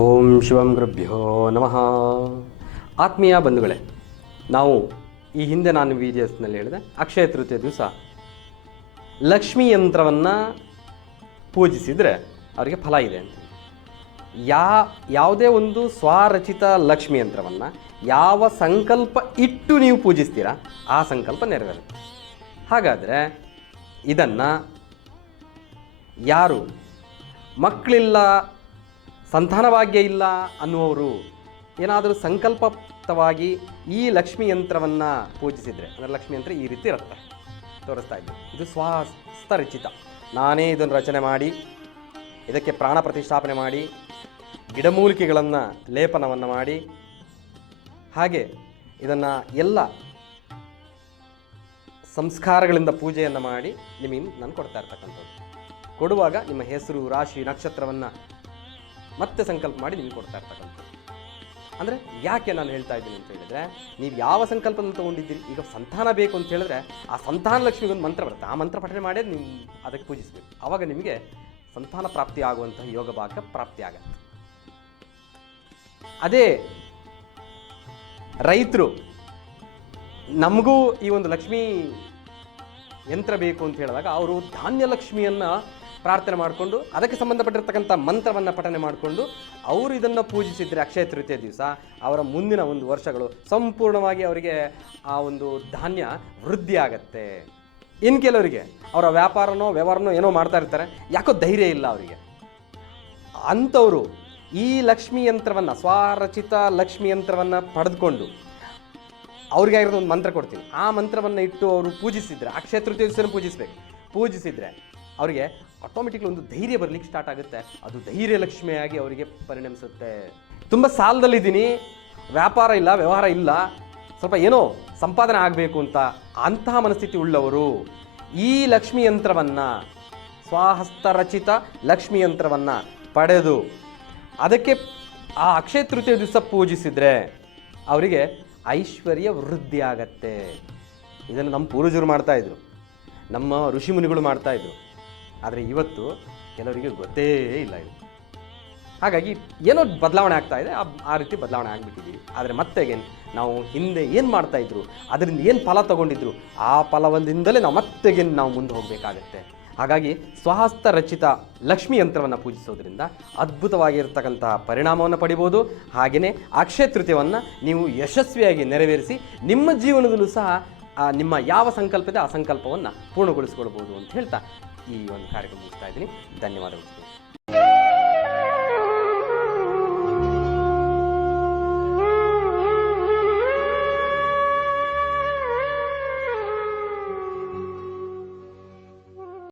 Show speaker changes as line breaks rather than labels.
ಓಂ ಶಿವಂ ಗುರುಭ್ಯೋ ನಮಃ. ಆತ್ಮೀಯ ಬಂಧುಗಳೇ, ನಾವು ಈ ಹಿಂದೆ ನಾನು ವೀಡಿಯೋಸ್ನಲ್ಲಿ ಹೇಳಿದೆ, ಅಕ್ಷಯ ತೃತೀಯ ದಿವಸ ಲಕ್ಷ್ಮೀ ಯಂತ್ರವನ್ನು ಪೂಜಿಸಿದರೆ ಅವರಿಗೆ ಫಲ ಇದೆ ಅಂತ ಯಾ, ಯಾವುದೇ ಒಂದು ಸ್ವರಚಿತ ಲಕ್ಷ್ಮಿ ಯಂತ್ರವನ್ನು ಯಾವ ಸಂಕಲ್ಪ ಇಟ್ಟು ನೀವು ಪೂಜಿಸ್ತೀರಾ, ಆ ಸಂಕಲ್ಪ ನೆರವೇರುತ್ತೆ. ಹಾಗಾದರೆ ಇದನ್ನು ಯಾರು ಮಕ್ಕಳಿಲ್ಲ ಸಂತಾನಭಾಗ್ಯ ಇಲ್ಲ ಅನ್ನುವರು ಏನಾದರೂ ಸಂಕಲ್ಪಯುಕ್ತವಾಗಿ ಈ ಲಕ್ಷ್ಮಿ ಯಂತ್ರವನ್ನು ಪೂಜಿಸಿದರೆ, ಅಂದರೆ ಲಕ್ಷ್ಮಿ ಯಂತ್ರ ಈ ರೀತಿ ಇರುತ್ತೆ, ತೋರಿಸ್ತಾ ಇದ್ದೀನಿ ಇದು ಸ್ವಹಸ್ತರಚಿತ ನಾನೇ ಇದನ್ನು ರಚನೆ ಮಾಡಿ, ಇದಕ್ಕೆ ಪ್ರಾಣ ಪ್ರತಿಷ್ಠಾಪನೆ ಮಾಡಿ, ಗಿಡಮೂಲಿಕೆಗಳನ್ನು ಲೇಪನವನ್ನು ಮಾಡಿ, ಹಾಗೆ ಇದನ್ನು ಎಲ್ಲ ಸಂಸ್ಕಾರಗಳಿಂದ ಪೂಜೆಯನ್ನು ಮಾಡಿ ನಿಮಗೆ ನಾನು ಕೊಡ್ತಾ ಇರ್ತಕ್ಕಂಥದ್ದು. ಕೊಡುವಾಗ ನಿಮ್ಮ ಹೆಸರು, ರಾಶಿ, ನಕ್ಷತ್ರವನ್ನು ಮತ್ತೆ ಸಂಕಲ್ಪ ಮಾಡಿ ನಿಮಗೆ ಕೊಡ್ತಾ ಇರ್ತಕ್ಕಂಥ ಅಂದರೆ ಯಾಕೆ ನಾನು ಹೇಳ್ತಾ ಇದ್ದೀನಿ ಅಂತ ಹೇಳಿದ್ರೆ, ನೀವು ಯಾವ ಸಂಕಲ್ಪನ ತೊಗೊಂಡಿದ್ದೀರಿ, ಈಗ ಸಂತಾನ ಬೇಕು ಅಂತ ಹೇಳಿದ್ರೆ, ಆ ಸಂತಾನ ಲಕ್ಷ್ಮಿಗೆ ಒಂದು ಮಂತ್ರ ಬರುತ್ತೆ. ಆ ಮಂತ್ರ ಪಠನೆ ಮಾಡಿ ನೀವು ಅದಕ್ಕೆ ಪೂಜಿಸಬೇಕು. ಆವಾಗ ನಿಮಗೆ ಸಂತಾನ ಪ್ರಾಪ್ತಿ ಆಗುವಂತಹ ಯೋಗ ಭಾಗ ಪ್ರಾಪ್ತಿ ಆಗತ್ತೆ. ಅದೇ ರೈತರು, ನಮಗೂ ಈ ಒಂದು ಲಕ್ಷ್ಮೀ ಯಂತ್ರ ಬೇಕು ಅಂತ ಹೇಳಿದಾಗ, ಅವರು ಧಾನ್ಯ ಲಕ್ಷ್ಮಿಯನ್ನು ಪ್ರಾರ್ಥನೆ ಮಾಡಿಕೊಂಡು, ಅದಕ್ಕೆ ಸಂಬಂಧಪಟ್ಟಿರ್ತಕ್ಕಂಥ ಮಂತ್ರವನ್ನು ಪಠನೆ ಮಾಡಿಕೊಂಡು, ಅವರು ಇದನ್ನು ಪೂಜಿಸಿದರೆ ಅಕ್ಷಯ ತೃತೀಯ ದಿವಸ, ಅವರ ಮುಂದಿನ ಒಂದು ವರ್ಷಗಳು ಸಂಪೂರ್ಣವಾಗಿ ಅವರಿಗೆ ಆ ಒಂದು ಧಾನ್ಯ ವೃದ್ಧಿ ಆಗತ್ತೆ. ಇನ್ನು ಕೆಲವರಿಗೆ, ಅವರ ವ್ಯಾಪಾರನೋ, ವ್ಯವಹಾರನೋ ಏನೋ ಮಾಡ್ತಾ ಇರ್ತಾರೆ, ಯಾಕೋ ಧೈರ್ಯ ಇಲ್ಲ ಅವರಿಗೆ. ಅಂಥವರು ಈ ಲಕ್ಷ್ಮಿ ಯಂತ್ರವನ್ನು, ಸ್ವಾರಚಿತ ಲಕ್ಷ್ಮಿ ಯಂತ್ರವನ್ನು ಪಡೆದುಕೊಂಡು, ಅವ್ರಿಗೆ ಆಗಿರೋದು ಒಂದು ಮಂತ್ರ ಕೊಡ್ತೀನಿ. ಆ ಮಂತ್ರವನ್ನು ಇಟ್ಟು ಅವರು ಪೂಜಿಸಿದ್ರೆ, ಅಕ್ಷಯ ತೃತೀಯ ದಿವಸ ಪೂಜಿಸಬೇಕು. ಪೂಜಿಸಿದ್ರೆ ಅವರಿಗೆ ಆಟೋಮೆಟಿಕ್ಲಿ ಒಂದು ಧೈರ್ಯ ಬರಲಿಕ್ಕೆ ಸ್ಟಾರ್ಟ್ ಆಗುತ್ತೆ. ಅದು ಧೈರ್ಯ ಲಕ್ಷ್ಮಿಯಾಗಿ ಅವರಿಗೆ ಪರಿಣಮಿಸುತ್ತೆ. ತುಂಬ ಸಾಲದಲ್ಲಿದ್ದೀನಿ. ವ್ಯಾಪಾರ ಇಲ್ಲ, ವ್ಯವಹಾರ ಇಲ್ಲ. ಸ್ವಲ್ಪ ಏನೋ ಸಂಪಾದನೆ ಆಗಬೇಕು ಅಂತ ಅಂತಹ ಮನಸ್ಥಿತಿ ಉಳ್ಳವರು ಈ ಲಕ್ಷ್ಮಿ ಯಂತ್ರವನ್ನು ಸ್ವಹಸ್ತರಚಿತ ಲಕ್ಷ್ಮಿ ಯಂತ್ರವನ್ನು ಪಡೆದು ಅದಕ್ಕೆ ಆ ಅಕ್ಷಯ ತೃತೀಯ ದಿವಸ ಪೂಜಿಸಿದರೆ ಅವರಿಗೆ ಐಶ್ವರ್ಯ ವೃದ್ಧಿ ಆಗತ್ತೆ. ಇದನ್ನು ನಮ್ಮ ಪೂರ್ವಜರು ಮಾಡ್ತಾಯಿದ್ರು ನಮ್ಮ ಋಷಿ ಮುನಿಗಳು ಮಾಡ್ತಾ ಇದ್ರು. ಆದರೆ ಇವತ್ತು ಕೆಲವರಿಗೆ ಗೊತ್ತೇ ಇಲ್ಲ ಇದು. ಹಾಗಾಗಿ ಏನೋ ಬದಲಾವಣೆ ಆಗ್ತಾ ಇದೆ, ಆ- ರೀತಿ ಬದಲಾವಣೆ ಆಗಿಬಿಟ್ಟಿದ್ದೀವಿ ಆದರೆ ಮತ್ತೆ ನಾವು ಹಿಂದೆ ಏನು ಮಾಡ್ತಾಯಿದ್ರು ಅದರಿಂದ ಏನು ಫಲ ತಗೊಂಡಿದ್ರು, ಆ ಫಲವೊಂದಿಂದಲೇ ನಾವು ಮತ್ತೆ again ನಾವು ಮುಂದೆ ಹೋಗಬೇಕಾಗತ್ತೆ. ಹಾಗಾಗಿ ಸ್ವಹಸ್ತ ರಚಿತ ಲಕ್ಷ್ಮಿ ಯಂತ್ರವನ್ನು ಪೂಜಿಸೋದ್ರಿಂದ ಅದ್ಭುತವಾಗಿರ್ತಕ್ಕಂತಹ ಪರಿಣಾಮವನ್ನು ಪಡಿಬೋದು. ಹಾಗೆಯೇ ಅಕ್ಷಯ ತೃತೀಯವನ್ನು ನೀವು ಯಶಸ್ವಿಯಾಗಿ ನೆರವೇರಿಸಿ ನಿಮ್ಮ ಜೀವನದಲ್ಲೂ ಸಹ ನಿಮ್ಮ ಯಾವ ಸಂಕಲ್ಪದ ಆ ಸಂಕಲ್ಪವನ್ನು ಪೂರ್ಣಗೊಳಿಸಿಕೊಳ್ಬೋದು ಅಂತ ಹೇಳ್ತಾ ಈ ಒಂದು ಕಾರ್ಯಕ್ರಮ ಮುಗಿಸ್ತಾ ಇದ್ದೀನಿ. ಧನ್ಯವಾದಗಳು.